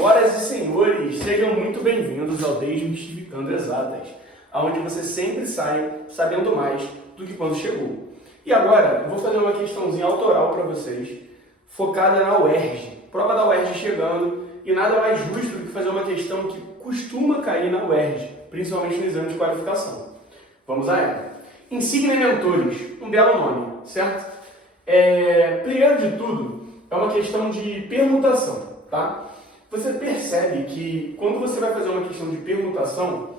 Senhoras e senhores, sejam muito bem-vindos ao Desmistificando Exatas, onde você sempre sai sabendo mais do que quando chegou. E agora, eu vou fazer uma questãozinha autoral para vocês, focada na UERJ. Prova da UERJ chegando, e nada mais justo do que fazer uma questão que costuma cair na UERJ, principalmente no exame de qualificação. Vamos a ela. Insigne Mentores, um belo nome, certo? Primeiro de tudo, é uma questão de permutação, tá? Você percebe que quando você vai fazer uma questão de permutação,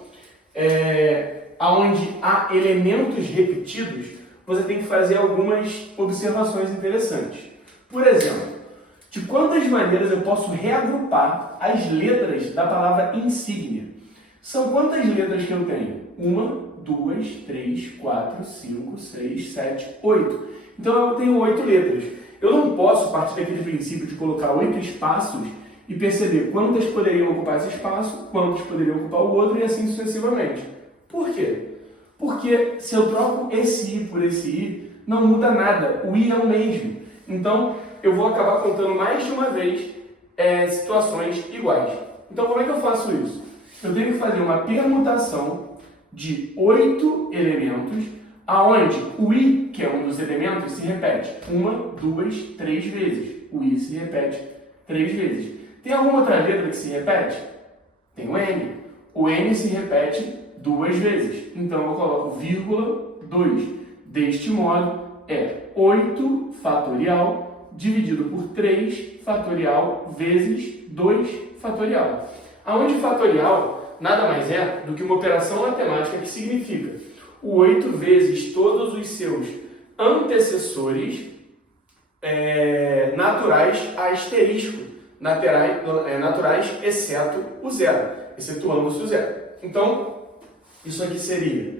onde há elementos repetidos, você tem que fazer algumas observações interessantes. Por exemplo, de quantas maneiras eu posso reagrupar as letras da palavra insígnia? São quantas letras que eu tenho? 1, 2, 3, 4, 5, 6, 7, 8. Então eu tenho 8 letras. Eu não posso partir daquele princípio de colocar 8 espaços e perceber quantas poderiam ocupar esse espaço, quantas poderiam ocupar o outro e assim sucessivamente. Por quê? Porque se eu troco esse I por esse I, não muda nada. O I é o mesmo. Então eu vou acabar contando mais de uma vez situações iguais. Então como é que eu faço isso? Eu tenho que fazer uma permutação de 8 elementos, aonde o I, que é um dos elementos, se repete 1, 2, 3 vezes. O I se repete 3 vezes. Tem alguma outra letra que se repete? Tem o N. O N se repete 2 vezes. Então eu coloco vírgula 2. Deste modo, 8 fatorial dividido por 3 fatorial vezes 2 fatorial. Aonde fatorial nada mais é do que uma operação matemática que significa o 8 vezes todos os seus antecessores naturais a asterisco, naturais exceto o zero, excetuando-se o zero. Então, isso aqui seria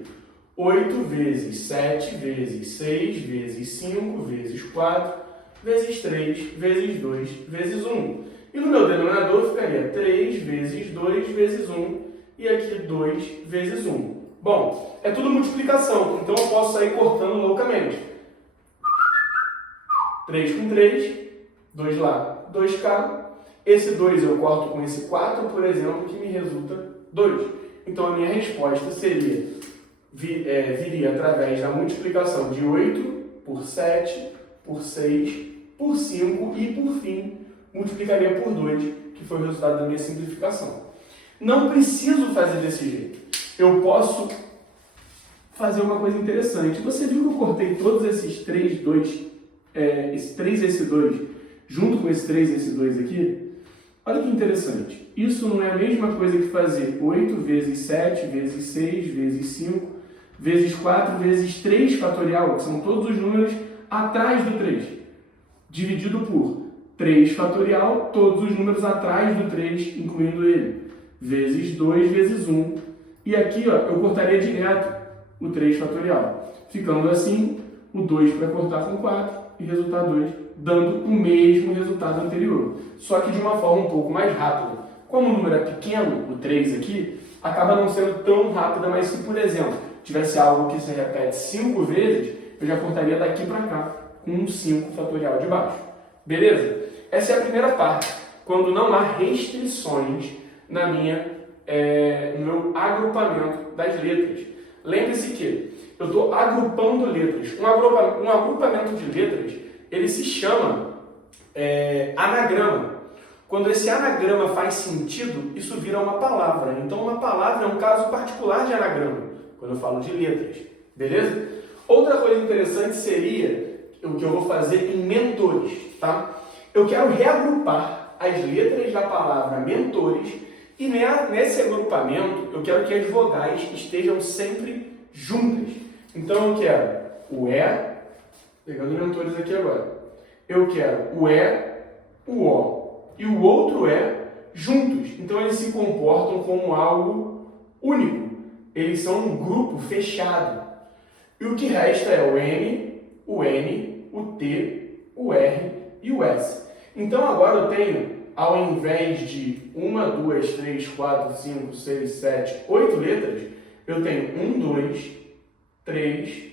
8 vezes 7 vezes 6 vezes 5 vezes 4 vezes 3 vezes 2 vezes 1. E no meu denominador ficaria 3 vezes 2 vezes 1 e aqui 2 vezes 1. Bom, é tudo multiplicação, então eu posso sair cortando loucamente. 3 com 3, 2 lá, 2K. Esse 2 eu corto com esse 4, por exemplo, que me resulta 2. Então a minha resposta viria através da multiplicação de 8 por 7, por 6, por 5 e, por fim, multiplicaria por 2, que foi o resultado da minha simplificação. Não preciso fazer desse jeito. Eu posso fazer uma coisa interessante. Você viu que eu cortei todos esses 3, 2, esse 3 e esse 2, junto com esse 3 e esse 2 aqui? Olha que interessante. Isso não é a mesma coisa que fazer 8 vezes 7 vezes 6 vezes 5 vezes 4 vezes 3 fatorial, que são todos os números atrás do 3, dividido por 3 fatorial, todos os números atrás do 3, incluindo ele, vezes 2 vezes 1. E aqui eu cortaria direto o 3 fatorial, ficando assim o 2 para cortar com 4 e resultar 2, dando o mesmo resultado anterior, só que de uma forma um pouco mais rápida. Como o número é pequeno, o 3 aqui, acaba não sendo tão rápida, mas se, por exemplo, tivesse algo que se repete 5 vezes, eu já cortaria daqui para cá com um 5 fatorial de baixo. Beleza? Essa é a primeira parte, quando não há restrições no meu agrupamento das letras. Lembre-se que eu estou agrupando letras. Um agrupamento de letras, ele se chama anagrama. Quando esse anagrama faz sentido, isso vira uma palavra. Então, uma palavra é um caso particular de anagrama, quando eu falo de letras. Beleza? Outra coisa interessante seria o que eu vou fazer em mentores, tá? Eu quero reagrupar as letras da palavra mentores e nesse agrupamento eu quero que as vogais estejam sempre juntas. Então eu quero o pegando mentores aqui agora, eu quero o o O e o outro juntos. Então eles se comportam como algo único. Eles são um grupo fechado. E o que resta é o N, o T, o R e o S. Então agora eu tenho, ao invés de 1, 2, 3, 4, 5, 6, 7, 8 letras, eu tenho 1, 2, 3,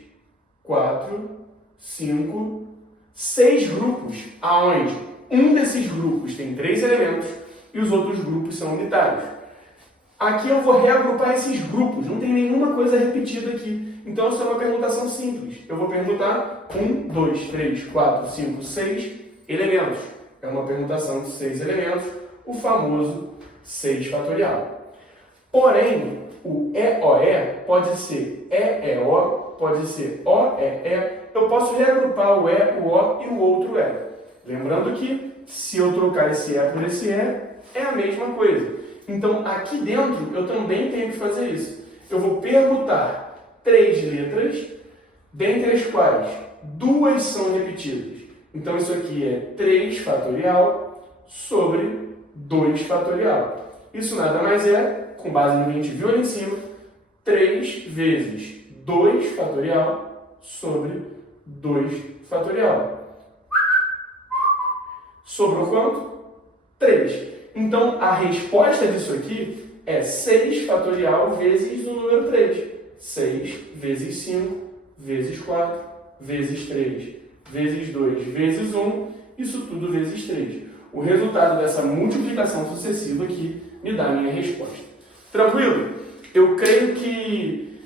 4, 5, 6 grupos, aonde um desses grupos tem 3 elementos, e os outros grupos são unitários. Aqui eu vou reagrupar esses grupos, não tem nenhuma coisa repetida aqui. Então, isso é uma permutação simples. Eu vou permutar 1, 2, 3, 4, 5, 6 elementos. É uma permutação de 6 elementos, o famoso 6 fatorial. Porém, o EOE pode ser EEO, pode ser OEE. Eu posso reagrupar o E, o O e o outro E. Lembrando que, se eu trocar esse E por esse E, é a mesma coisa. Então, aqui dentro, eu também tenho que fazer isso. Eu vou permutar 3 letras, dentre as quais 2 são repetidas. Então, isso aqui é 3 fatorial sobre 2 fatorial. Isso nada mais é, com base no que a gente viu ali em cima, 3 vezes 2 fatorial sobre 2 fatorial. Sobrou quanto? 3. Então, a resposta disso aqui é 6 fatorial vezes o número 3. 6 vezes 5 vezes 4 vezes 3 vezes 2 vezes 1, isso tudo vezes 3. O resultado dessa multiplicação sucessiva aqui me dá a minha resposta. Tranquilo? Eu creio que,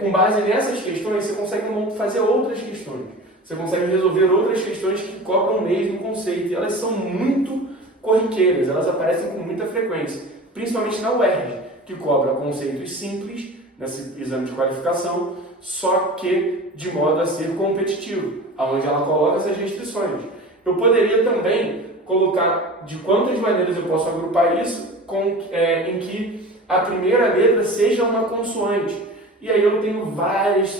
com base nessas questões, você consegue fazer outras questões. Você consegue resolver outras questões que cobram o mesmo conceito. E elas são muito corriqueiras, elas aparecem com muita frequência. Principalmente na UERJ, que cobra conceitos simples, nesse exame de qualificação, só que de modo a ser competitivo, onde ela coloca essas restrições. Eu poderia também colocar de quantas maneiras eu posso agrupar isso em que a primeira letra seja uma consoante. E aí eu tenho várias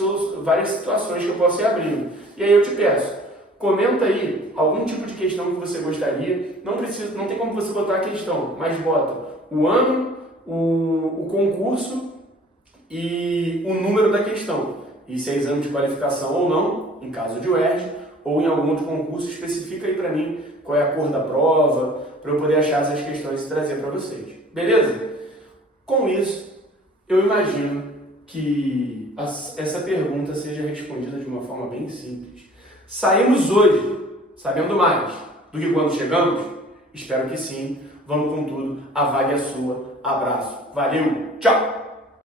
situações que eu posso ir abrindo. E aí eu te peço, comenta aí algum tipo de questão que você gostaria. Não tem como você botar a questão, mas bota o ano, o concurso e o número da questão. E se é exame de qualificação ou não, em caso de UERJ, ou em algum outro concurso, especifica aí para mim qual é a cor da prova, para eu poder achar essas questões e trazer para vocês. Beleza? Com isso, eu imagino que essa pergunta seja respondida de uma forma bem simples. Saímos hoje sabendo mais do que quando chegamos? Espero que sim. Vamos com tudo. A vaga é sua. Abraço. Valeu. Tchau.